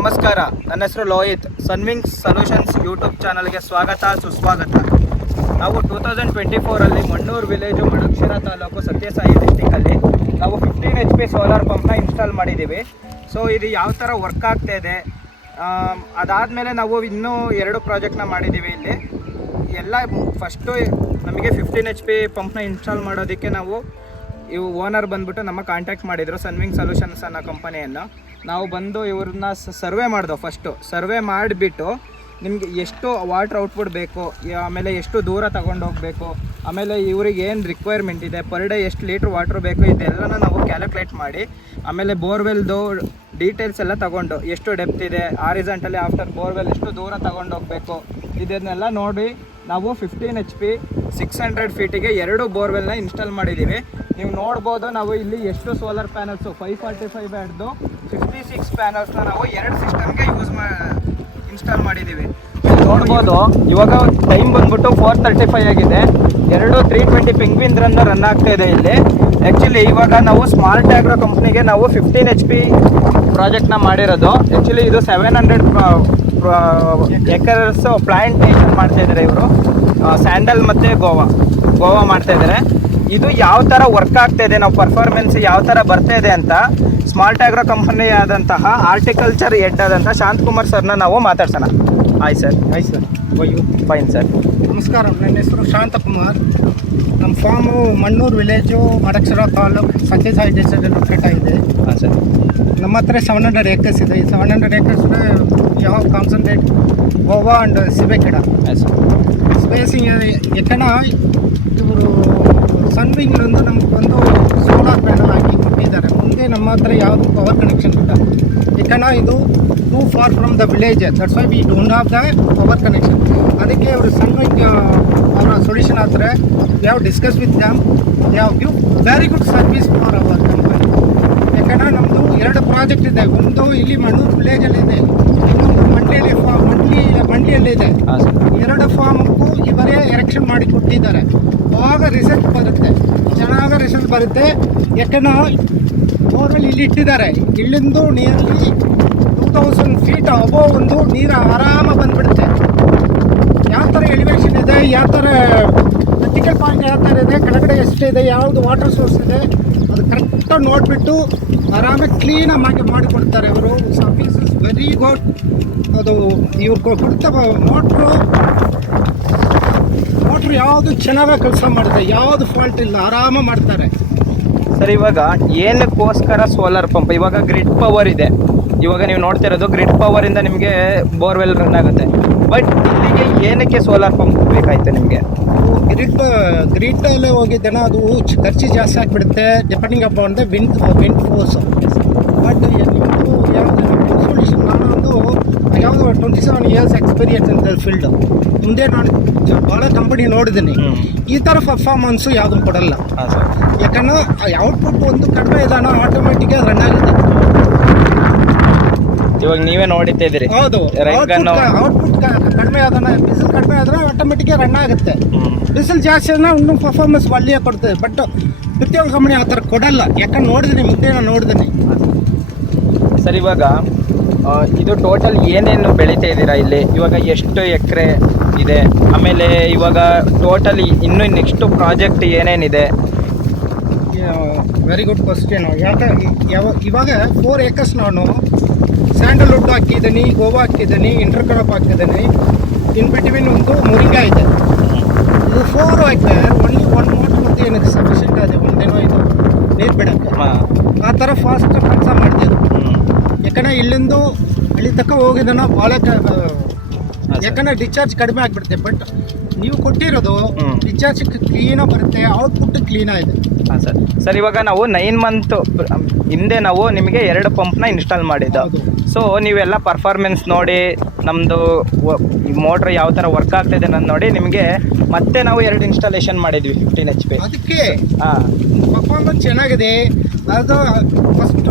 ನಮಸ್ಕಾರ. ನನ್ನ ಹೆಸರು ಲೋಹಿತ್. ಸನ್ವಿಂಗ್ ಸೊಲ್ಯೂಷನ್ಸ್ ಯೂಟ್ಯೂಬ್ ಚಾನಲ್ಗೆ ಸ್ವಾಗತ ಸುಸ್ವಾಗತ. ನಾವು 2024 ಮಣ್ಣೂರು ವಿಲೇಜು ಮಡಕ್ಷರ ತಾಲೂಕು ಸತ್ಯಸಾಯಿ ಡಿಸ್ಟಿಕಲ್ಲಿ ನಾವು 15 HP ಸೋಲಾರ್ ಪಂಪ್ನ ಇನ್ಸ್ಟಾಲ್ ಮಾಡಿದ್ದೀವಿ. ಸೊ ಇದು ಯಾವ ಥರ ವರ್ಕ್ ಆಗ್ತಾ ಇದೆ, ಅದಾದಮೇಲೆ ನಾವು ಇನ್ನೂ 2 ಪ್ರಾಜೆಕ್ಟ್ನ ಮಾಡಿದ್ದೀವಿ. ಇಲ್ಲಿ ಎಲ್ಲ ಫಸ್ಟು ನಮಗೆ 15 HP ಪಂಪ್ನ ಇನ್ಸ್ಟಾಲ್ ಮಾಡೋದಕ್ಕೆ ನಾವು ಓನರ್ ಬಂದುಬಿಟ್ಟು ನಮ್ಮ ಕಾಂಟ್ಯಾಕ್ಟ್ ಮಾಡಿದರು, ಸನ್ವಿಂಗ್ ಸೊಲ್ಯೂಷನ್ಸ್ ಅನ್ನೋ ಕಂಪನಿಯನ್ನು. ನಾವು ಬಂದು ಇವ್ರನ್ನ ಸರ್ವೆ ಮಾಡಿದೋ. ಫಸ್ಟು ಸರ್ವೆ ಮಾಡಿಬಿಟ್ಟು ನಿಮಗೆ ಎಷ್ಟು ವಾಟ್ರ್ ಔಟ್ಪುಟ್ ಬೇಕು, ಆಮೇಲೆ ಎಷ್ಟು ದೂರ ತಗೊಂಡೋಗಬೇಕು, ಆಮೇಲೆ ಇವ್ರಿಗೆ ಏನು ರಿಕ್ವೈರ್ಮೆಂಟ್ ಇದೆ, ಪರ್ ಡೇ ಎಷ್ಟು ಲೀಟ್ರ್ ವಾಟ್ರ್ ಬೇಕು, ಇದೆಲ್ಲನ ನಾವು ಕ್ಯಾಲ್ಕುಲೇಟ್ ಮಾಡಿ ಆಮೇಲೆ ಬೋರ್ವೆಲ್ದು ಡೀಟೇಲ್ಸ್ ಎಲ್ಲ ತಗೊಂಡು ಎಷ್ಟು ಡೆಪ್ತ್ ಇದೆ, ಹಾರಿಜಾಂಟಲಿ ಆಫ್ಟರ್ ಬೋರ್ವೆಲ್ ಎಷ್ಟು ದೂರ ತಗೊಂಡೋಗಬೇಕು, ಇದನ್ನೆಲ್ಲ ನೋಡಿ ನಾವು 15 HP 600 ಫೀಟಿಗೆ 2 ಬೋರ್ವೆಲ್ನ ಇನ್ಸ್ಟಾಲ್ ಮಾಡಿದ್ದೀವಿ. ನೀವು ನೋಡ್ಬೋದು, ನಾವು ಇಲ್ಲಿ ಎಷ್ಟು ಸೋಲಾರ್ ಪ್ಯಾನಲ್ಸು 545 ವ್ಯಾಟ್ದು 56 ಪ್ಯಾನಲ್ಸ್ನ ನಾವು 2 ಸಿಸ್ಟಮ್ಗೆ ಇನ್ಸ್ಟಾಲ್ ಮಾಡಿದ್ದೀವಿ. ನೋಡ್ಬೋದು ಇವಾಗ ಟೈಮ್ ಬಂದ್ಬಿಟ್ಟು 4:35 ಆಗಿದೆ. 2 320 ಪೆಂಗ್ವಿನ್ ರನ್ ಆಗ್ತಾ ಇದೆ ಇಲ್ಲಿ. ಆ್ಯಕ್ಚುಲಿ ಇವಾಗ ನಾವು ಸ್ಮಾರ್ಟ್ ಆಗ್ರೋ ಕಂಪ್ನಿಗೆ ನಾವು 15 HP ಪ್ರಾಜೆಕ್ಟ್ನ ಮಾಡಿರೋದು. ಆ್ಯಕ್ಚುಲಿ ಇದು 700 ಎಕರ್ಸ್ ಪ್ಲಾಂಟೇಷನ್ ಮಾಡ್ತಾಯಿದ್ದಾರೆ ಇವರು. ಸ್ಯಾಂಡಲ್ ಮತ್ತು ಗೋವಾ ಮಾಡ್ತಾಯಿದ್ದಾರೆ. ಇದು ಯಾವ ಥರ ವರ್ಕ್ ಆಗ್ತಾ ಇದೆ, ನಾವು ಪರ್ಫಾರ್ಮೆನ್ಸ್ ಯಾವ ಥರ ಬರ್ತಾ ಇದೆ ಅಂತ ಸ್ಮಾರ್ಟ್ ಆಗ್ರೋ ಕಂಪನಿ ಆದಂತಹ ಆರ್ಟಿಕಲ್ಚರ್ ಹೆಡ್ ಆದಂಥ ಶಾಂತಕುಮಾರ್ ಸರ್ನ ನಾವು ಮಾತಾಡ್ಸೋಣ. Hi sir. Fine sir. ನಮಸ್ಕಾರ, ನನ್ನ ಹೆಸರು ಶಾಂತಕುಮಾರ್. ನಮ್ಮ ಫಾರ್ಮು ಮಣ್ಣೂರು ವಿಲೇಜು ಮಡಕ್ಷರ ತಾಲೂಕು ಸತ್ಯಸಾಯಿ ಡಿಸ್ಟ್ರಿಕ್ಟಲ್ಲಿ ಲೊಕೇಟ್ ಆಗಿದೆ. ಹಾಂ ಸರ್. ನಮ್ಮ ಹತ್ರ 700 ಏಕರ್ಸ್ ಇದೆ. ಈ 700 ಏಕರ್ಸ್ ಯಾವ ಕಾನ್ಸಂಟ್ರೇಟ್ ಗೋವಾ ಆ್ಯಂಡ್ ಸಿಬೆಕಿಡ ಸ್ಪೇಸಿಂಗ್ ಎಕ್ಕಣ ಇವರು ಸನ್ವಿಂಗ್ಲೊಂದು ನಮಗೊಂದು ಸೋಲಾರ್ ಪ್ಯಾನಲ್ ಹಾಕಿ ಕೊಟ್ಟಿದ್ದಾರೆ. ಮುಂದೆ ನಮ್ಮ ಹತ್ರ ಯಾವುದು ಪವರ್ ಕನೆಕ್ಷನ್ ಇಲ್ಲ. ಯಾಕಂದ್ರೆ ಇದು two for from the village, that's why we don't have the power connection. ಅದಕ್ಕೆ ಅವರು ಸನ್ವಿಂಗ್ ಅವರ ಸೊಲ್ಯೂಷನ್ ಆದರೆ we have discuss with damn. They have give very good service for our company. ಯಾಕಂದರೆ ನಮ್ಮದು 2 ಪ್ರಾಜೆಕ್ಟ್ ಇದೆ. ಒಂದು ಇಲ್ಲಿ ಮಣ್ಣೂರು ವಿಲೇಜಲ್ಲಿದೆ, ಇನ್ನೊಂದು ಮಂಡ್ಲಿಯಲ್ಲಿದೆ. 2 ಫಾರ್ಮ್ಗೂ ಇವರೇ ಎರೆಕ್ಷನ್ ಮಾಡಿ ಕೊಟ್ಟಿದ್ದಾರೆ. ಆವಾಗ ರಿಸಲ್ಟ್ ಬರುತ್ತೆ, ಚೆನ್ನಾಗಿ ರಿಸಲ್ಟ್ ಬರುತ್ತೆ. ಯಾಕಂದ್ರೆ ಬೋರ್ವೆಲ್ ಇಲ್ಲಿ ಇಟ್ಟಿದ್ದಾರೆ. ಇಲ್ಲಿಂದು ನಿಯರ್ಲಿ 2000 ಫೀಟ್ ಅಬೋ ಒಂದು ನೀರು ಆರಾಮ ಬಂದುಬಿಡುತ್ತೆ. ಯಾವ ಥರ ಎಲಿವೇಷನ್ ಇದೆ, ಯಾವ ಥರ ವರ್ಟಿಕಲ್ ಪಾಯಿಂಟ್ ಯಾವ ಥರ ಇದೆ, ಕೆಳಗಡೆ ಎಷ್ಟಿದೆ, ಯಾವುದು ವಾಟರ್ ಸೋರ್ಸ್ ಇದೆ, ಅದು ಕರೆಕ್ಟಾಗಿ ನೋಡಿಬಿಟ್ಟು ಆರಾಮಾಗಿ ಕ್ಲೀನಾಗಿ ಮಾಡಿಕೊಡ್ತಾರೆ ಅವರು. Service is very good. ಅದು ಇವ್ರು ಕೊಡ್ತಾ ಮೋಟ್ರು ಯಾವುದು ಚೆನ್ನಾಗಿ ಕೆಲಸ ಮಾಡುತ್ತೆ, ಯಾವುದು ಫಾಲ್ಟ್ ಇಲ್ಲ, ಆರಾಮ ಮಾಡ್ತಾರೆ ಸರ್. ಇವಾಗ ಏನಕ್ಕೋಸ್ಕರ ಸೋಲಾರ್ ಪಂಪ್, ಇವಾಗ ಗ್ರಿಡ್ ಪವರ್ ಇದೆ. ಇವಾಗ ನೀವು ನೋಡ್ತಾ ಇರೋದು ಗ್ರಿಡ್ ಪವರಿಂದ ನಿಮಗೆ ಬೋರ್ವೆಲ್ ರನ್ ಆಗುತ್ತೆ. ಬಟ್ ಇಲ್ಲಿಗೆ ಏನಕ್ಕೆ ಸೋಲಾರ್ ಪಂಪ್ ಬೇಕಾಯ್ತು ನಿಮಗೆ? ಗ್ರಿಡ್ಡಲ್ಲೇ ಹೋಗಿದ್ದೇನೆ, ಅದು ಖರ್ಚು ಜಾಸ್ತಿ ಆಗಿಬಿಡುತ್ತೆ depending upon the wind force. But ನಿಮ್ಮದು ಯಾವುದು ಸೊಲ್ಯೂಷನ್, ನಾನೊಂದು ಯಾವುದು 27 ಇಯರ್ಸ್ ಎಕ್ಸ್ಪೀರಿಯನ್ಸ್ ಅಂತ ಫೀಲ್ಡ್. ಮುಂದೆ ನಾನು ಭಾಳ ಕಂಪನಿ ನೋಡಿದ್ದೀನಿ, ಈ ಥರ ಪರ್ಫಾರ್ಮೆನ್ಸು ಯಾವುದೂ ಕೊಡಲ್ಲ. ಯಾಕಂದ್ರೆ ಔಟ್ಪುಟ್ ಒಂದು ಕಡಿಮೆ ಇದಾನ ಆಟೋಮೆಟಿಕ್ಕಾಗಿ ರನ್ ಆಗುತ್ತೆ. ಇವಾಗ ನೀವೇ ನೋಡಿತಾ ಇದ್ದೀರಿ. ಹೌದು, ಔಟ್ಪುಟ್ ಕಡಿಮೆ ಆದಾನ, ಬಿಸಿಲು ಕಡಿಮೆ ಆದ್ರೆ ಆಟೋಮೆಟಿಕ್ಕಾಗಿ ರನ್ ಆಗುತ್ತೆ. ಬಿಸಿಲು ಜಾಸ್ತಿ ಆದ್ರೆ ಇನ್ನೂ ಪರ್ಫಾರ್ಮೆನ್ಸ್ ಒಳ್ಳೆಯ ಕೊಡ್ತದೆ. ಬಟ್ ಪ್ರತಿಯೊಂದು ಕಂಪನಿ ಆ ಥರ ಕೊಡಲ್ಲ. ಯಾಕಂದ್ರೆ ನೋಡಿದ್ದೀನಿ, ಮುಂದೆ ನಾನು ನೋಡಿದ್ದೀನಿ ಸರ್. ಇವಾಗ ಇದು ಟೋಟಲ್ ಏನೇನು ಬೆಳೀತಾ ಇದ್ದೀರಾ ಇಲ್ಲಿ? ಇವಾಗ ಎಷ್ಟು ಎಕರೆ ಇದೆ, ಆಮೇಲೆ ಇವಾಗ ಟೋಟಲ್ ಇನ್ನೂ ನೆಕ್ಸ್ಟ್ ಪ್ರಾಜೆಕ್ಟ್ ಏನೇನಿದೆ? Very good question. ಇವಾಗ 4 ಏಕರ್ಸ್ ನಾನು ಸ್ಯಾಂಡಲ್ವುಡ್ ಹಾಕಿದ್ದೀನಿ, ಗೋವಾ ಹಾಕಿದ್ದೀನಿ, ಇಂಟರ್ ಕ್ರಾಪ್ ಹಾಕಿದ್ದೀನಿ. ಇನ್ ಬಿಟ್ವೀನ್ ಒಂದು ಮುರಿಂಗಾ ಇದೆ. ಇದು 4 ಏಕರ್ ಒನ್ಲಿ 1 ಮೋಟರ್ ಮತ್ತು ಏನಕ್ಕೆ ಸಫಿಷಿಯೆಂಟ್ ಇದೆ, ಒಂದೇನೋ ಇದು ನೀರು ಬಿಡೋಕ್ಕೆ. ಆ ಥರ ಫಾಸ್ಟ್ ಕೆಲಸ ಮಾಡ್ತಿದ್ರು. ಯಾಕಂದರೆ ಇಲ್ಲಿಂದು ಅಲ್ಲಿ ತನಕ ಹೋಗಿದ್ದಾನ ಭಾಳ, ಯಾಕಂದರೆ ಡಿಸ್ಚಾರ್ಜ್ ಕಡಿಮೆ ಆಗಿಬಿಡುತ್ತೆ. ಬಟ್ ನೀವು ಕೊಟ್ಟಿರೋದು ಡಿಸ್ಚಾರ್ಜ್ ಕ್ಲೀನಾಗಿ ಬರುತ್ತೆ, ಔಟ್ಪುಟ್ ಕ್ಲೀನಾಗಿದೆ. ಹಾಂ ಸರ್. ಸರ್, ಇವಾಗ ನಾವು 9 ಮಂತ್ ಹಿಂದೆ ನಾವು ನಿಮಗೆ 2 ಪಂಪ್ನ ಇನ್ಸ್ಟಾಲ್ ಮಾಡಿದ್ದು. ಸೊ ನೀವೆಲ್ಲ ಪರ್ಫಾರ್ಮೆನ್ಸ್ ನೋಡಿ, ನಮ್ಮದು ಮೋಟ್ರ್ ಯಾವ ಥರ ವರ್ಕ್ ಆಗ್ತಾಯಿದೆ ಅನ್ನೋದು ನೋಡಿ ನಿಮಗೆ ಮತ್ತೆ ನಾವು 2 ಇನ್ಸ್ಟಾಲೇಷನ್ ಮಾಡಿದ್ವಿ 15 HP. ಅದಕ್ಕೆ ಪರ್ಫಾರ್ಮೆನ್ಸ್ ಚೆನ್ನಾಗಿದೆ. ಅದು ಫಸ್ಟು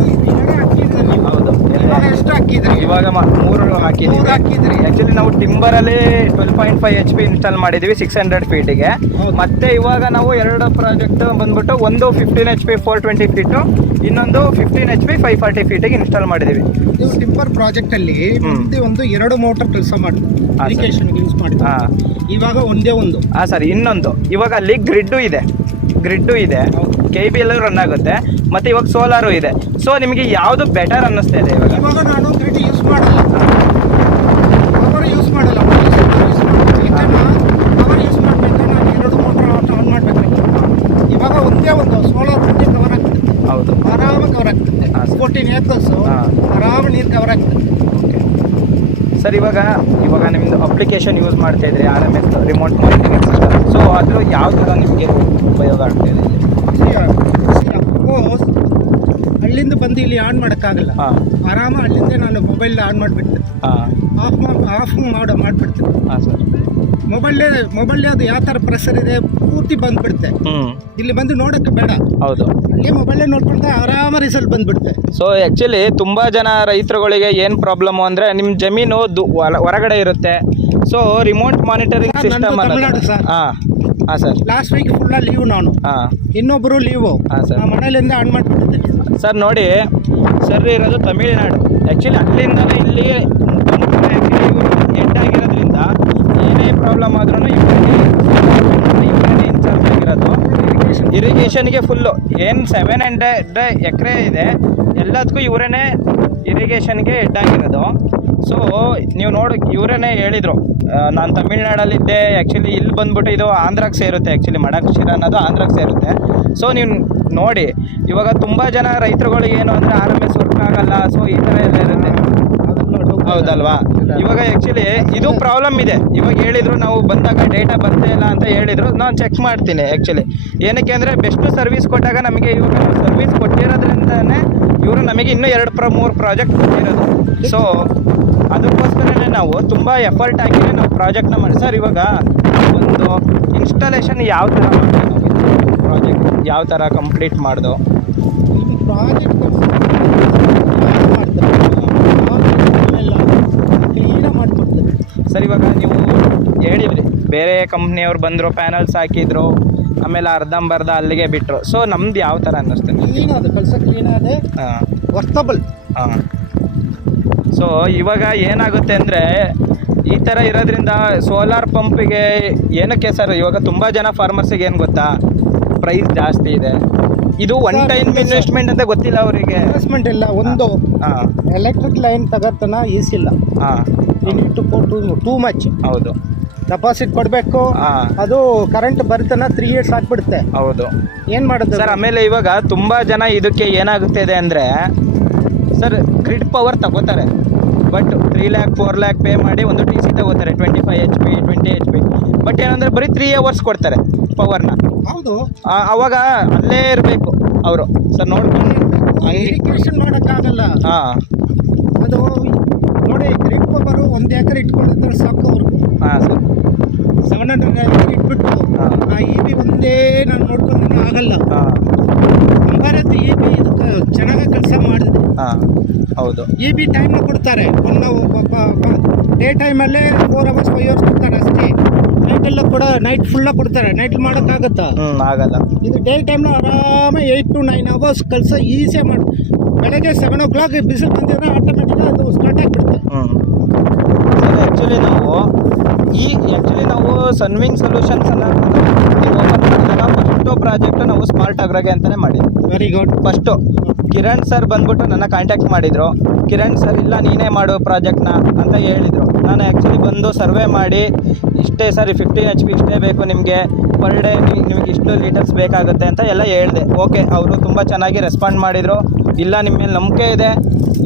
ಹಾಕಿದ್ರೆ ನೀವು, ಹೌದು, ಇವಾಗ ಎಷ್ಟು ಹಾಕಿದ್ರಿ? ಇವಾಗ 3 ಹಾಕಿದ್ದೀವಿ. 3 ಹಾಕಿದ್ರಿ. ಆ್ಯಕ್ಚುಲಿ ನಾವು ಟಿಂಬರಲ್ಲಿ 12.5 HP ಇನ್ಸ್ಟಾಲ್ ಮಾಡಿದ್ದೀವಿ 600 ಫೀಟಿಗೆ. ಹೌದು. ಮತ್ತೆ ಇವಾಗ ನಾವು 2 ಪ್ರಾಜೆಕ್ಟ್ ಬಂದ್ಬಿಟ್ಟು ಒಂದು 15 HP 420 ಫೀಟು, ಇನ್ನೊಂದು 15 HP 540 ಫೀಟಿಗೆ ಇನ್ಸ್ಟಾಲ್ ಮಾಡಿದ್ದೀವಿ. ನೀವು ಟಿಂಬರ್ ಪ್ರಾಜೆಕ್ಟ್ ಅಲ್ಲಿ ಮುಂದೆ ಒಂದು 2 ಮೋಟರ್ ಕೆಲಸ ಮಾಡಿ ಇರಿಗೇಷನ್ ಯೂಸ್ ಮಾಡಿ. ಇವಾಗ ಒಂದೇ ಒಂದು. ಸರ್ ಇನ್ನೊಂದು ಇವಾಗ ಅಲ್ಲಿ ಗ್ರಿಡ್ಡು ಇದೆ KBL ರನ್ ಆಗುತ್ತೆ, ಮತ್ತೆ ಇವಾಗ ಸೋಲಾರು ಇದೆ. ಸೊ ನಿಮಗೆ ಯಾವುದು ಬೆಟರ್ ಅನ್ನಿಸ್ತಾ ಇದೆ ಇವಾಗ ನಾನು ಗ್ರಿಡ್ ಯೂಸ್ ಮಾಡಲ್ಲ, ಪವರ್ ಯೂಸ್ ಮಾಡಲ್ಲ, ಪವರ್ ಯೂಸ್ ಮಾಡಬೇಕು. ನಾನು 2 ಮೋಟರ್ ಆನ್ ಮಾಡಬೇಕು. ಇವಾಗ ಒಂದೇ ಒಂದು ಸೋಲಾರ್ ಒಂದೇ ಕವರ್ ಆಗ್ತದೆ. ಹೌದು, ಆರಾಮಾಗಿ ಕವರ್ ಆಗ್ತದೆ. 14 ಏಕರ್ಸ್ ಆರಾಮ ನೀರು ಕವರ್ ಆಗ್ತದೆ. ಸರ್ ಇವಾಗ ನಿಮ್ಮದು ಅಪ್ಲಿಕೇಶನ್ ಯೂಸ್ ಮಾಡ್ತಾ ಇದ್ರಿ RMS remote monitoring system. So ಅದ್ರ ಯಾವ ಥರ ನಿಮಗೆ ಉಪಯೋಗ ಆಗ್ತಾ ಇದೆ? ಅಫ್ಕೋರ್ಸ್ ಅಲ್ಲಿಂದ ಬಂದು ಇಲ್ಲಿ ಆನ್ ಮಾಡೋಕ್ಕಾಗಲ್ಲ. ಆರಾಮ ಅಲ್ಲಿಂದ ನಾನು ಮೊಬೈಲ್ ಆನ್ ಮಾಡಿಬಿಡ್ತೇನೆ, ಆಫ್ ಮಾಡಿಬಿಡ್ತೇನೆ. ಸರ್ ಮೊಬೈಲ್ ಅದು ಯಾವ ಥರ ಪ್ರೆಷರ್ ಇದೆ ಪೂರ್ತಿ ಬಂದ್ಬಿಡುತ್ತೆ. ಇಲ್ಲಿ ಬಂದು ನೋಡೋಕ್ಕೆ ಬೇಡ, ಹೌದು, ಅಲ್ಲಿ ಮೊಬೈಲೇ ನೋಡ್ಬಿಡ್ತಾ ಆರಾಮ ರಿಸಲ್ಟ್ ಬಂದ್ಬಿಡುತ್ತೆ. ಸೊ ಆ್ಯಕ್ಚುಲಿ ತುಂಬ ಜನ ರೈತರುಗಳಿಗೆ ಏನು ಪ್ರಾಬ್ಲಮ್ಮು ಅಂದರೆ ನಿಮ್ಮ ಜಮೀನು ಹೊರಗಡೆ ಇರುತ್ತೆ. So remote monitoring system Tamil Nadu sir. ಹಾಂ ಸರ್, ಲಾಸ್ಟ್ ವೀಕ್ ಫುಲ್ಲ ಲೀವ್ ನಾನು, ಇನ್ನೊಬ್ಬರು ಲೀವು. ಸರ್ ಮನೆಯಲ್ಲಿಂದ ಆನ್ ಮಾಡಿಬಿಟ್ಟಿದ್ದೀನಿ. ಸರ್ ನೋಡಿ, ಸರ್ ಇರೋದು ತಮಿಳ್ನಾಡು. ಆ್ಯಕ್ಚುಲಿ ಅಲ್ಲಿಂದಲೇ ಇಲ್ಲಿ ಎಂಡ್ ಆಗಿರೋದ್ರಿಂದ ಏನೇ ಪ್ರಾಬ್ಲಮ್ ಆದ್ರೂ ಇವರೇ ಇನ್ಚಾರ್ಜ್ ಆಗಿರೋದು. ಇರಿಗೇಷನ್ಗೆ ಫುಲ್ಲು ಏನು 700 ಎಕರೆ ಇದೆ, ಎಲ್ಲದಕ್ಕೂ ಇವರೇ ಇರಿಗೇಷನ್ಗೆ ಹೆಡ್ ಆಗಿರೋದು. ಸೊ ನೀವು ನೋಡಿ, ಇವರೇ ಹೇಳಿದರು ನಾನು ತಮಿಳ್ನಾಡಲ್ಲಿದ್ದೆ, ಆ್ಯಕ್ಚುಲಿ ಇಲ್ಲಿ ಬಂದ್ಬಿಟ್ಟು ಇದು ಆಂಧ್ರಕ್ಕೆ ಸೇರುತ್ತೆ. ಆ್ಯಕ್ಚುಲಿ ಮಡಕ್ಷಿರ ಅನ್ನೋದು ಆಂಧ್ರಕ್ಕೆ ಸೇರುತ್ತೆ. ಸೊ ನೀವು ನೋಡಿ, ಇವಾಗ ತುಂಬ ಜನ ರೈತರುಗಳಿಗೆ ಏನು ಅಂದರೆ RMS ವರ್ಕ್ ಆಗಲ್ಲ. ಸೊ ಈ ಥರ ಎಲ್ಲ ಇರುತ್ತೆ, ಹೌದಲ್ವಾ? ಇವಾಗ ಆ್ಯಕ್ಚುಲಿ ಇದು ಪ್ರಾಬ್ಲಮ್ ಇದೆ. ಇವಾಗ ಹೇಳಿದರು ನಾವು ಬಂದಾಗ ಡೇಟಾ ಬರ್ತಾ ಇಲ್ಲ ಅಂತ ಹೇಳಿದರು. ನಾನು ಚೆಕ್ ಮಾಡ್ತೀನಿ ಆ್ಯಕ್ಚುಲಿ. ಏನಕ್ಕೆ ಅಂದರೆ ಬೆಸ್ಟ್ ಸರ್ವಿಸ್ ಕೊಟ್ಟಾಗ ನಮಗೆ ಇವಾಗ ಸರ್ವಿಸ್ ಕೊಟ್ಟಿರೋದ್ರಿಂದನೇ ಇವರು ನಮಗೆ ಇನ್ನೂ 2-3 ಪ್ರಾಜೆಕ್ಟ್ ಕೊಟ್ಟಿರೋದು. ಸೊ ಅದಕ್ಕೋಸ್ಕರನೇ ನಾವು ತುಂಬ ಎಫರ್ಟ್ ಹಾಕಿನೇ ನಾವು ಪ್ರಾಜೆಕ್ಟ್ನ ಮಾಡಿ. ಸರ್ ಇವಾಗ ಒಂದು ಇನ್ಸ್ಟಾಲೇಷನ್ ಯಾವ ಥರ ಮಾಡ್ತೀವಿ ನಾವು, ಪ್ರಾಜೆಕ್ಟ್ ಯಾವ ಥರ ಕಂಪ್ಲೀಟ್ ಮಾಡ್ದು ಪ್ರಾಜೆಕ್ಟ್ ಕ್ಲೀನಾಗಿ ಮಾಡಿಕೊಡ್ತಾರೆ. ಸರ್ ಇವಾಗ ನೀವು ಹೇಳಿದ್ರಿ ಬೇರೆ ಕಂಪ್ನಿಯವ್ರು ಬಂದರು, ಪ್ಯಾನಲ್ಸ್ ಹಾಕಿದ್ರು, ಆಮೇಲೆ ಅರ್ಧಂಬರ್ಧ ಅಲ್ಲಿಗೆ ಬಿಟ್ಟರು. ಸೊ ನಮ್ದು ಯಾವ ಥರ ಅನ್ನಿಸ್ತು? ಕ್ಲೀನ್ ಅದು ಕೆಲಸ, ಕ್ಲೀನ್ ಅದೇ ವರ್ಕಬಲ್. ಸೊ ಇವಾಗ ಏನಾಗುತ್ತೆ ಅಂದರೆ ಈ ಥರ ಇರೋದ್ರಿಂದ ಸೋಲಾರ್ ಪಂಪಿಗೆ ಏನಕ್ಕೆ ಸರ್, ಇವಾಗ ತುಂಬ ಜನ ಫಾರ್ಮರ್ಸಿಗೆ ಏನು ಗೊತ್ತಾ, ಪ್ರೈಸ್ ಜಾಸ್ತಿ ಇದೆ. ಇದು ಒನ್ ಟೈಮ್ ಇನ್ವೆಸ್ಟ್ಮೆಂಟ್ ಅಂತ ಗೊತ್ತಿಲ್ಲ ಅವರಿಗೆ. ಇನ್ವೆಸ್ಟ್ಮೆಂಟ್ ಇಲ್ಲ, ಒಂದು ಎಲೆಕ್ಟ್ರಿಕ್ ಲೈನ್ ತಗೋತನ ಈಸಿಲ್ಲ. Too much. ಹೌದು, ಡೆಪಾಸಿಟ್ ಕೊಡಬೇಕು. ಅದು ಕರೆಂಟ್ ಬರ್ತನ 3 years ಹಾಕ್ಬಿಡುತ್ತೆ. ಹೌದು, ಏನು ಮಾಡೋದು ಸರ್? ಆಮೇಲೆ ಇವಾಗ ತುಂಬ ಜನ ಇದಕ್ಕೆ ಏನಾಗುತ್ತೆ ಅಂದರೆ ಸರ್ ಗ್ರಿಡ್ ಪವರ್ ತಗೋತಾರೆ, ಬಟ್ 3 lakh 4 lakh ಪೇ ಮಾಡಿ ಒಂದು TC ತಗೋತಾರೆ 25 HP 20 HP. ಬಟ್ ಏನಂದರೆ ಬರೀ 3 hours ಕೊಡ್ತಾರೆ ಪವರ್ನ. ಹೌದು, ಅವಾಗ ಅಲ್ಲೇ ಇರಬೇಕು ಅವರು. ಸರ್ ನೋಡ್ಕೊಂಡು ಇರಿಗೇಷನ್ ಮಾಡೋಕ್ಕಾಗಲ್ಲ. ಅದು ನೋಡಿ, ಗ್ರಿಡ್ ಪವರು 1 acre ಇಟ್ಕೊಂಡಿರ್ತಾರೆ ಸಾಕು ಅವ್ರಿಗೆ. ಸರ್ 700 acre ಇಟ್ಬಿಟ್ಟು EB ಒಂದೇ ನಾನು ನೋಡ್ಕೊಂಡು ಆಗಲ್ಲ. ಭಾರತ್ EB ಇದಕ್ಕೆ ಚೆನ್ನಾಗಿ ಕೆಲಸ ಮಾಡಿದೆ. ಹೌದು, EB ಟೈಮ್ನ ಕೊಡ್ತಾರೆ. ಡೇ ಟೈಮಲ್ಲೇ 4 hours 5 hours ಕೊಡ್ತಾರೆ ಅಷ್ಟೇ. ನೈಟೆಲ್ಲ ಕೂಡ ನೈಟ್ ಫುಲ್ಲ ಕೊಡ್ತಾರೆ. ನೈಟ್ ಮಾಡೋಕ್ಕಾಗತ್ತಾ? ಆಗಲ್ಲ. ಇದು ಡೇ ಟೈಮ್ನ ಆರಾಮ 8 to 9 hours ಕೆಲಸ ಈಸಿಯಾಗಿ ಮಾಡಿ. ಬೆಳಗ್ಗೆ 7 o'clock ಬಿಸಿಲು ಬಂದಿದ್ರೆ ಆಟೋಮೆಟಿಕ್ ಅದು ಸ್ಟಾರ್ಟ್ ಆಗಿಬಿಡುತ್ತೆ. ಆ್ಯಕ್ಚುಲಿ ನಾವು ಸನ್ವಿಂಗ್ ಸೊಲ್ಯೂಷನ್ಸ್ ಅನ್ನು ಓಪನ್ ಮಾಡಿದಾಗ ಫಸ್ಟು ಪ್ರಾಜೆಕ್ಟ್ ನಾವು ಸ್ಮಾರ್ಟ್ ಅಗ್ರಗೆ ಅಂತಲೇ ಮಾಡಿದ್ವಿ. Very good. First Kiran sir ಬಂದ್ಬಿಟ್ಟು ನನ್ನ ಕಾಂಟ್ಯಾಕ್ಟ್ ಮಾಡಿದರು. ಕಿರಣ್ ಸರ್ ಇಲ್ಲ ನೀನೇ ಮಾಡು ಪ್ರಾಜೆಕ್ಟ್ನ ಅಂತ ಹೇಳಿದರು. ನಾನು ಆ್ಯಕ್ಚುಲಿ ಬಂದು ಸರ್ವೆ ಮಾಡಿ ಇಷ್ಟೇ ಸರ್ 15 HP ಇಷ್ಟೇ ಬೇಕು ನಿಮಗೆ, ಪರ್ ಡೇ ನಿಮಗೆ ಇಷ್ಟು ಲೀಟರ್ಸ್ ಬೇಕಾಗುತ್ತೆ ಅಂತ ಎಲ್ಲ ಹೇಳಿದೆ. ಓಕೆ, ಅವರು ತುಂಬ ಚೆನ್ನಾಗಿ ರೆಸ್ಪಾಂಡ್ ಮಾಡಿದರು. ಇಲ್ಲ ನಿಮ್ಮ ಮೇಲೆ ನಂಬಿಕೆ ಇದೆ,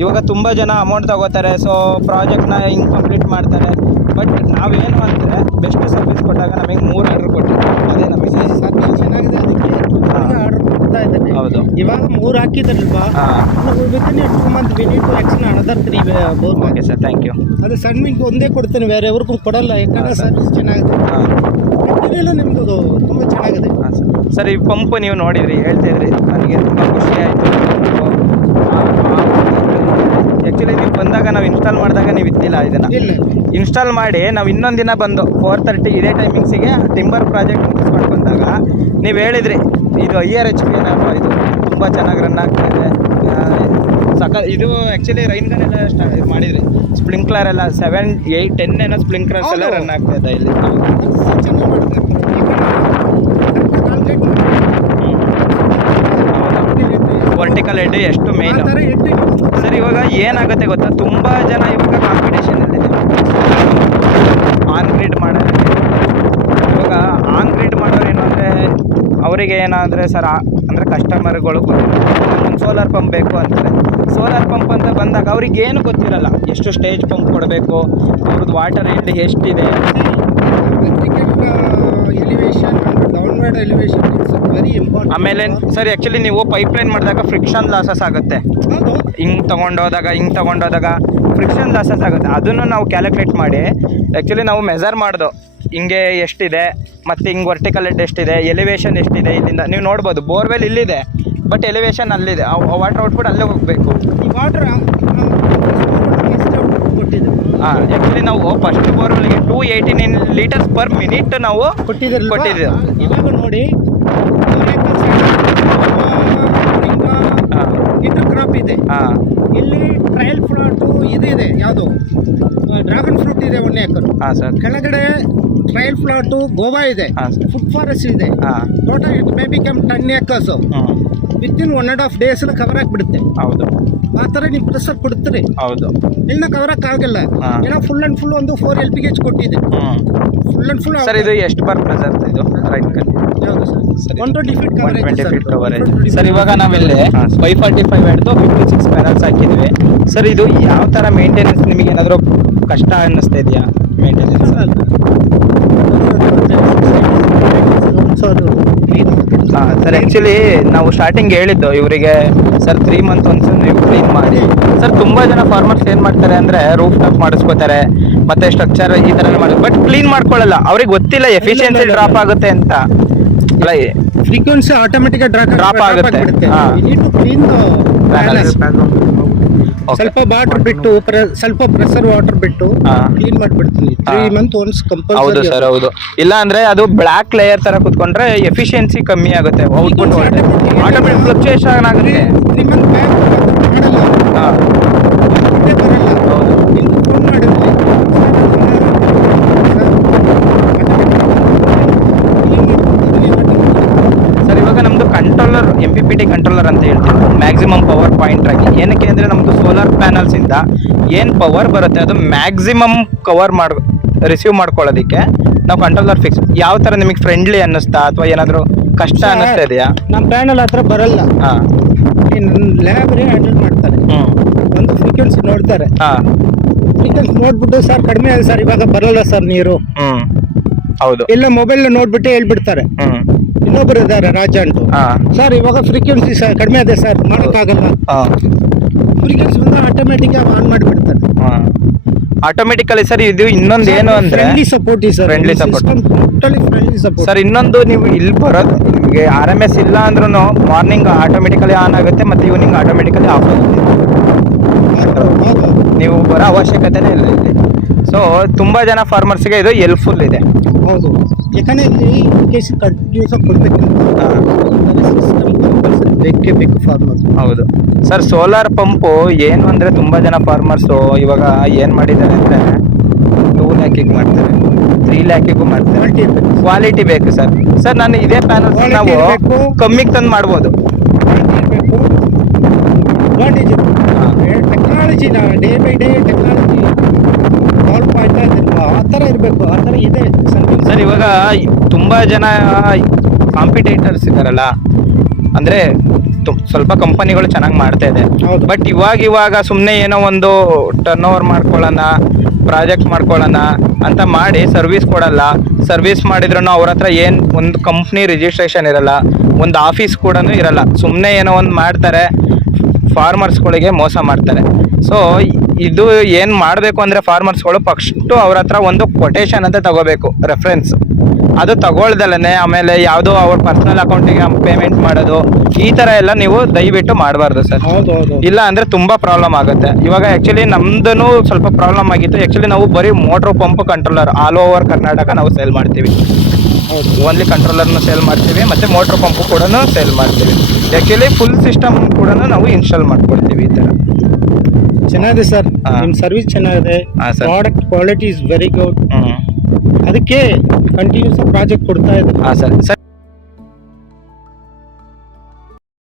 ಇವಾಗ ತುಂಬ ಜನ ಅಮೌಂಟ್ ತಗೋತಾರೆ, ಸೊ ಪ್ರಾಜೆಕ್ಟ್ನ ಹಿಂಗೆ ಕಂಪ್ಲೀಟ್ ಮಾಡ್ತಾರೆ. ಬಟ್ ನಾವೇನು ಅಂದರೆ ಬೆಸ್ಟ್ ಸರ್ವಿಸ್ ಕೊಟ್ಟಾಗ ನಮಗೆ 3 ಆರ್ಡ್ರ್ ಕೊಟ್ಟಿದ್ವಿ. ಅದೇ ನಮಗೆ ಸರ್ವಿಸ್ ಚೆನ್ನಾಗಿದೆ, ಅದಕ್ಕೆ ಆರ್ಡರ್ ಕೊಡ್ತಾ ಇದ್ದಾರೆ. ಹೌದು, ಇವಾಗ 3 ಹಾಕಿದ್ರಲ್ವಾ, within 2 months we need to extend another 3 more. Okay sir, thank you. ಅದು ಸಣ್ಣ ಒಂದೇ ಕೊಡ್ತೇನೆ, ಬೇರೆ ಅವ್ರಿಗೂ ಕೊಡಲ್ಲ. ಯಾಕಂದರೆ ಸರ್ವಿಸ್ ಚೆನ್ನಾಗಿದೆ. ಮೆಟೀರಿಯಲ್ ನಿಮ್ಮದು ತುಂಬ ಚೆನ್ನಾಗಿದೆ. ಸರ್ ಈ ಪಂಪ್ ನೀವು ನೋಡಿದ್ರಿ, ಹೇಳ್ತಾ ಇದ್ರಿ, ನನಗೆ ತುಂಬ ಖುಷಿ ಆಯಿತು. ಆ್ಯಕ್ಚುಲಿ ನೀವು ಬಂದಾಗ ನಾವು ಇನ್ಸ್ಟಾಲ್ ಮಾಡಿದಾಗ ನೀವು ಇದ್ದಿಲ್ಲ ಇದನ್ನು. ಇಲ್ಲ ಇನ್ಸ್ಟಾಲ್ ಮಾಡಿ ನಾವು ಇನ್ನೊಂದು ದಿನ ಬಂದು 4:30 ಇದೇ ಟೈಮಿಂಗ್ಸಿಗೆ ಟಿಂಬರ್ ಪ್ರಾಜೆಕ್ಟ್ ಮುಗಿಸ್ಕೊಂಡು ಬಂದಾಗ ನೀವು ಹೇಳಿದ್ರಿ ಇದು IRHP ಏನಪ್ಪ ಇದು ತುಂಬ ಚೆನ್ನಾಗಿ ರನ್ ಆಗ್ತಾ ಇದೆ ಇದು ಆ್ಯಕ್ಚುಲಿ ರೈನ್ ಗನ್ ಎಲ್ಲ ಮಾಡಿದ್ರಿ, ಸ್ಪ್ರಿಂಕ್ಲರ್ ಎಲ್ಲ 7, 8, 10 ಏನೋ ಸ್ಪ್ರಿಂಕ್ಲರ್ಸ್ ಎಲ್ಲ ರನ್ ಆಗ್ತಾ ಇದೆ ಇಲ್ಲಿ. ವರ್ಟಿಕಲ್ ಹೆಡ್ ಎಷ್ಟು ಮೇನ್ ಸರ್. ಇವಾಗ ಏನಾಗುತ್ತೆ ಗೊತ್ತಾ, ತುಂಬ ಜನ ಇವಾಗ ಕಾಂಪಿಟೇಷನಲ್ಲಿದೆ ಆನ್ ಗ್ರಿಡ್ ಮಾಡೋದು. ಇವಾಗ ಆನ್ ಗ್ರಿಡ್ ಮಾಡೋರು ಏನು ಅಂದರೆ ಅವರಿಗೆ ಏನಾದರೆ ಸರ್ ಅಂದರೆ ಕಸ್ಟಮರ್ಗಳು ಒಂದು ಸೋಲಾರ್ ಪಂಪ್ ಬೇಕು ಅಂತಾರೆ. ಸೋಲಾರ್ ಪಂಪ್ ಅಂತ ಬಂದಾಗ ಅವ್ರಿಗೆ ಏನು ಗೊತ್ತಿರಲ್ಲ, ಎಷ್ಟು ಸ್ಟೇಜ್ ಪಂಪ್ ಕೊಡಬೇಕು, ಅವ್ರದ್ದು ವಾಟರ್ ಎಂಡ್ ಎಷ್ಟಿದೆ. ಆಮೇಲೆ ಸರ್ ಆ್ಯಕ್ಚುಲಿ ನೀವು ಪೈಪ್ ಲೈನ್ ಮಾಡಿದಾಗ ಫ್ರಿಕ್ಷನ್ ಲಾಸಸ್ ಆಗುತ್ತೆ. ಹಿಂಗೆ ತೊಗೊಂಡೋದಾಗ ಫ್ರಿಕ್ಷನ್ ಲಾಸಸ್ ಆಗುತ್ತೆ. ಅದನ್ನು ನಾವು ಕ್ಯಾಲ್ಕುಲೇಟ್ ಮಾಡಿ ಆ್ಯಕ್ಚುಲಿ ನಾವು ಮೆಜರ್ ಮಾಡ್ದು ಹಿಂಗೆ ಎಷ್ಟಿದೆ ಮತ್ತು ಹಿಂಗೆ ವರ್ಟಿಕಲ್ ಹೆಡ್ ಎಷ್ಟಿದೆ, ಎಲಿವೇಶನ್ ಎಷ್ಟಿದೆ. ಇಲ್ಲಿಂದ ನೀವು ನೋಡ್ಬೋದು ಬೋರ್ವೆಲ್ ಇಲ್ಲಿದೆ ಬಟ್ ಎಲಿವೇಶನ್ ಅಲ್ಲಿದೆ, ವಾಟರ್ ಔಟ್ಪುಟ್ ಅಲ್ಲೇ ಹೋಗಬೇಕು. ಈ ವಾಟರ್ ಹಾಂ ಆ್ಯಕ್ಚುಲಿ ನಾವು ಫಸ್ಟ್ ಬೋರ್ವೆಲ್ಗೆ 289 ಲೀಟರ್ಸ್ ಪರ್ ಮಿನಿಟ್ ನಾವು ಕೊಟ್ಟಿದ್ದೀವಿ. ಇವಾಗ ನೋಡಿ ಇಂಟರ್ ಕ್ರಾಪ್ ಇದೆ, ಇಲ್ಲಿ ಟ್ರಯಲ್ ಫ್ರೂಟು ಇದೆ, ಯಾವುದು ಡ್ರ್ಯಾಗನ್ ಫ್ರೂಟ್ ಇದೆ 1 ಎಕರ್. ಹಾಂ ಸರ್. ಕೆಳಗಡೆ ಟ್ರಯಲ್ ಫ್ಲಾಟು ಗೋವಾ ಇದೆ, ಫುಡ್ ಫಾರೆಸ್ಟ್ ಇದೆ. Total it may become 10 acres. Within 1.5 days cover ಆಗಿಬಿಡುತ್ತೆ. ಹೌದು, ಆ ಥರ ನೀವು ಪ್ರೆಸರ್ ಕೊಡ್ತೀರಿ. ಹೌದು, ಇನ್ನ ಕವರ್ ಆಗಲ್ಲ. ಏನೋ ಫುಲ್ ಅಂಡ್ ಫುಲ್ ಒಂದು 4 LPH ಕೊಟ್ಟಿದೆ. Full and full sir. ಇದು ಎಷ್ಟು ಪರ್ ಪ್ರೆಸರ್ ಇದು ರೈಟ್ ಕಟ್? ಯಾವುದು ಸರ್? 120 feet coverage sir. ಇವಾಗ ನಾವಿಲ್ಲಿ 545 ಹಿಡಿದು 56 ಪ್ಯಾನಲ್ಸ್ ಹಾಕಿದ್ವಿ ಸರ್. ಇದು ಯಾವ ಥರ ಮೇಂಟೆನೆನ್ಸ್ ನಿಮಗೆ ಏನಾದರೂ ಕಷ್ಟ ಅನ್ನಿಸ್ತಾ ಇದೆಯಾ ಮೇಂಟೆನೆನ್ಸ್? ಹಾಂ ಸರ್. ಆ್ಯಕ್ಚುಲಿ ನಾವು ಸ್ಟಾರ್ಟಿಂಗ್ ಹೇಳಿದ್ದು ಇವರಿಗೆ ಸರ್ 3 months ಒಂದ್ಸಲ ನೀವು ಕ್ಲೀನ್ ಮಾಡಿ ಸರ್. ತುಂಬ ಜನ ಫಾರ್ಮರ್ಸ್ ಏನು ಮಾಡ್ತಾರೆ ಅಂದರೆ ರೂಫ್ ಟಾಪ್ ಮಾಡಿಸ್ಕೋತಾರೆ ಮತ್ತು ಸ್ಟ್ರಕ್ಚರ್ ಈ ಥರ ಮಾಡೋದು, ಬಟ್ ಕ್ಲೀನ್ ಮಾಡ್ಕೊಳ್ಳಲ್ಲ. ಅವ್ರಿಗೆ ಗೊತ್ತಿಲ್ಲ ಎಫಿಷಿಯನ್ಸಿ ಡ್ರಾಪ್ ಆಗುತ್ತೆ ಅಂತ. ಅಲ್ಲ, ಫ್ರೀಕ್ವೆನ್ಸಿ ಆಟೋಮೆಟಿಕ್ ಡ್ರಾಪ್ ಆಗುತ್ತೆ. ಸ್ವಲ್ಪ ವಾಟರ್ ಬಿಟ್ಟು ಸ್ವಲ್ಪ ಪ್ರೆಷರ್ ವಾಟರ್ ಬಿಟ್ಟು ಕ್ಲೀನ್ ಮಾಡಿಬಿಡ್ತೀನಿ. 3 months ಒನ್ಸ್ ಕಂಪಲ್ಸರಿ. ಹೌದು ಸರ್, ಹೌದು. ಇಲ್ಲ ಅಂದ್ರೆ ಅದು ಬ್ಲ್ಯಾಕ್ ಲೇಯರ್ ತರ ಕುತ್ಕೊಂಡ್ರೆ ಎಫಿಷಿಯನ್ಸಿ ಕಮ್ಮಿ ಆಗುತ್ತೆ, ಔಟ್ಪುಟ್ ಆಟೋಮೆಟಿಕ್ ಫ್ಲಕ್ಚುಯೇಷನ್ ಆಗುತ್ತೆ. 3 months ಬ್ಯಾಕ್ ಮಾಡಲ್ಲ. ಬರಲ್ಲ. ಹೌದು. ನೀವು ಫೋನ್ ಮಾಡಿದ್ರೆ ಸರ್. ಇವಾಗ ನಮ್ದು ಕಂಟ್ರೋಲರ್ MPPT ಕಂಟ್ರೋಲರ್ ಅಂತ ಹೇಳ್ತೀವಿ, ಮ್ಯಾಕ್ಸಿಮಮ್ ಪವರ್ ಪಾಯಿಂಟ್ ಆಗಿ. ಏನಕ್ಕೆ ಅಂದರೆ ನಮ್ಮದು ಸೋಲಾರ್ ಪ್ಯಾನಲ್ಸ್ ಇಂದ ಏನು ಪವರ್ ಬರುತ್ತೆ ಅದು ಮ್ಯಾಕ್ಸಿಮಮ್ ರಿಸೀವ್ ಮಾಡ್ಕೊಳ್ಳೋದಕ್ಕೆ ನಾವು ಕಂಟ್ರೋಲರ್ ಫಿಕ್ಸ್. ಯಾವ ಥರ ನಿಮಗೆ ಫ್ರೆಂಡ್ಲಿ ಅನ್ನಿಸ್ತಾ ಅಥವಾ ಏನಾದರೂ ಕಷ್ಟ ಅನ್ನಿಸ್ತಾ ಇದೆಯಾ? ನಮ್ಮ ಪ್ಯಾನಲ್ ಹತ್ರ ಬರಲ್ಲ. ಹಾಂ, ನನ್ನ ಲ್ಯಾಬ್ರೇ ಹ್ಯಾಂಡಲ್ ಮಾಡ್ತಾರೆ. ಒಂದು ಫ್ರೀಕ್ವೆನ್ಸಿ ನೋಡ್ತಾರೆ. ಫ್ರೀಕ್ವೆನ್ಸಿ ನೋಡ್ಬಿಟ್ಟು ಸರ್ ಕಡಿಮೆ ಆಗಿದೆ ಸರ್, ಇವಾಗ ಬರಲ್ಲ ಸರ್ ನೀರು. ಹೌದು. ಇಲ್ಲ ಮೊಬೈಲ್ ನೋಡ್ಬಿಟ್ಟು ಹೇಳ್ಬಿಡ್ತಾರೆ. ಇನ್ನೊಬ್ರು ಇದ್ದಾರೆ ರಾಜ ಅಂತ, ಸರ್ ಇವಾಗ ಫ್ರೀಕ್ವೆನ್ಸಿ ಸರ್ ಕಡಿಮೆ ಇದೆ ಸರ್, ಮಾಡೋಕ್ಕಾಗಲ್ಲ. ಫ್ರೀಕ್ವೆನ್ಸಿ ಬಂದು ಆಟೋಮೆಟಿಕ್ ಆನ್ ಮಾಡಿಬಿಡ್ತಾರೆ. Automatically sir. ಇದು ಇನ್ನೊಂದು ಏನು ಅಂದ್ರೆ friendly support sir. Friendly support, totally friendly support sir. ಇನ್ನೊಂದು ನೀವು ಇಲ್ಲಿ ಬರೋದು ನಿಮಗೆ RMS ಇಲ್ಲ ಅಂದ್ರೂ ಮಾರ್ನಿಂಗ್ ಆಟೋಮೆಟಿಕಲಿ ಆನ್ ಆಗುತ್ತೆ ಮತ್ತು ಈವ್ನಿಂಗ್ ಆಟೋಮೆಟಿಕಲಿ ಆಫ್ ಆಗುತ್ತೆ. ನೀವು ಬರೋ ಅವಶ್ಯಕತೆನೇ ಇಲ್ಲ ಇಲ್ಲಿ. ಸೊ ತುಂಬ ಜನ ಫಾರ್ಮರ್ಸ್ಗೆ ಇದು ಹೆಲ್ಪ್ಫುಲ್ ಇದೆ. ಹೌದು, ಯಾಕಂದರೆ ಇಲ್ಲಿ ಕೇಸ್ ಕಂಟಿನ್ಯೂಸ್ ಆಗಿ ಕೊಡಬೇಕಂತ ಸಿಸ್ಟಮ್ ಕಂಪಲ್ಸರಿ ಬೇಕೇ ಬೇಕು ಫಾರ್ಮರ್. ಹೌದು ಸರ್. ಸೋಲಾರ್ ಪಂಪು ಏನು ಅಂದರೆ ತುಂಬ ಜನ ಫಾರ್ಮರ್ಸು ಇವಾಗ ಏನು ಮಾಡಿದ್ದಾರೆ ಅಂದರೆ 2 lakhಗೆ ಮಾಡ್ತಾರೆ, 3 lakhಗೂ ಮಾಡ್ತಾರೆ. ಕ್ವಾಲಿಟಿ ಬೇಕು ಸರ್. ಸರ್ ನಾನು ಇದೇ ಪ್ಯಾನಲ್ಸ್ ನಾವು ಕಮ್ಮಿಗೆ ತಂದು ಮಾಡ್ಬೋದು. Technology day by day technology develop ಆಗ್ತಾ ಇದೆ, ಆ ಥರ ಇರಬೇಕು. ಆ ಥರ ಇದೆ ಸರ್. ಇವಾಗ ತುಂಬ ಜನ ಕಾಂಪಿಟೇಟರ್ಸ್ ಇದ್ದಾರಲ್ಲ, ಅಂದರೆ ಸ್ವಲ್ಪ ಕಂಪನಿಗಳು ಚೆನ್ನಾಗಿ ಮಾಡ್ತಾ ಇದೆ. ಬಟ್ ಇವಾಗ ಸುಮ್ಮನೆ ಏನೋ ಒಂದು ಟರ್ನ್ ಓವರ್ ಮಾಡ್ಕೊಳ್ಳೋಣ, ಪ್ರಾಜೆಕ್ಟ್ ಮಾಡ್ಕೊಳ್ಳೋಣ ಅಂತ ಮಾಡಿ ಸರ್ವಿಸ್ ಕೊಡಲ್ಲ. ಸರ್ವಿಸ್ ಮಾಡಿದ್ರೂ ಅವ್ರ ಹತ್ರ ಏನು ಒಂದು ಕಂಪ್ನಿ ರಿಜಿಸ್ಟ್ರೇಷನ್ ಇರಲ್ಲ, ಒಂದು ಆಫೀಸ್ ಕೂಡ ಇರಲ್ಲ. ಸುಮ್ಮನೆ ಏನೋ ಒಂದು ಮಾಡ್ತಾರೆ, ಫಾರ್ಮರ್ಸ್ಗಳಿಗೆ ಮೋಸ ಮಾಡ್ತಾರೆ. ಸೊ ಇದು ಏನು ಮಾಡಬೇಕು ಅಂದರೆ ಫಾರ್ಮರ್ಸ್ಗಳು ಫಸ್ಟು ಅವ್ರ ಹತ್ರ ಒಂದು ಕೊಟೇಶನ್ ಅಂತ ತಗೋಬೇಕು, ರೆಫರೆನ್ಸ್. ಅದು ತಗೊಳ್ದಲೇ ಆಮೇಲೆ ಯಾವುದೋ ಅವ್ರ ಪರ್ಸನಲ್ ಅಕೌಂಟಿಗೆ ಪೇಮೆಂಟ್ ಮಾಡೋದು, ಈ ಥರ ಎಲ್ಲ ನೀವು ದಯವಿಟ್ಟು ಮಾಡಬಾರ್ದು ಸರ್. ಹೌದು. ಇಲ್ಲ ಅಂದರೆ ತುಂಬ ಪ್ರಾಬ್ಲಮ್ ಆಗುತ್ತೆ. ಇವಾಗ ಆ್ಯಕ್ಚುಲಿ ನಮ್ದು ಸ್ವಲ್ಪ ಪ್ರಾಬ್ಲಮ್ ಆಗಿತ್ತು. ಆ್ಯಕ್ಚುಲಿ ನಾವು ಬರೀ motor pump controller all over Karnataka ನಾವು ಸೇಲ್ ಮಾಡ್ತೀವಿ. ಓನ್ಲಿ ಕಂಟ್ರೋಲರ್ನ ಸೇಲ್ ಮಾಡ್ತೀವಿ ಮತ್ತು ಮೋಟ್ರ್ ಪಂಪು ಕೂಡ ಸೇಲ್ ಮಾಡ್ತೀವಿ. ಆ್ಯಕ್ಚುಲಿ ಫುಲ್ ಸಿಸ್ಟಮ್ ಕೂಡ ನಾವು ಇನ್ಸ್ಟಾಲ್ ಮಾಡ್ಕೊಡ್ತೀವಿ. ಈ ಥರ ಚೆನ್ನಾಗಿದೆ ಸರ್, ನಿಮ್ಮ ಸರ್ವಿಸ್ ಚೆನ್ನಾಗಿದೆ, product quality is very good. ಅದಕ್ಕೆ ಕಂಟಿನ್ಯೂಸ್ ಪ್ರಾಜೆಕ್ಟ್ ಕೊಡ್ತಾ ಇದ್ದಾರೆ. ಹಾಂ ಸರ್.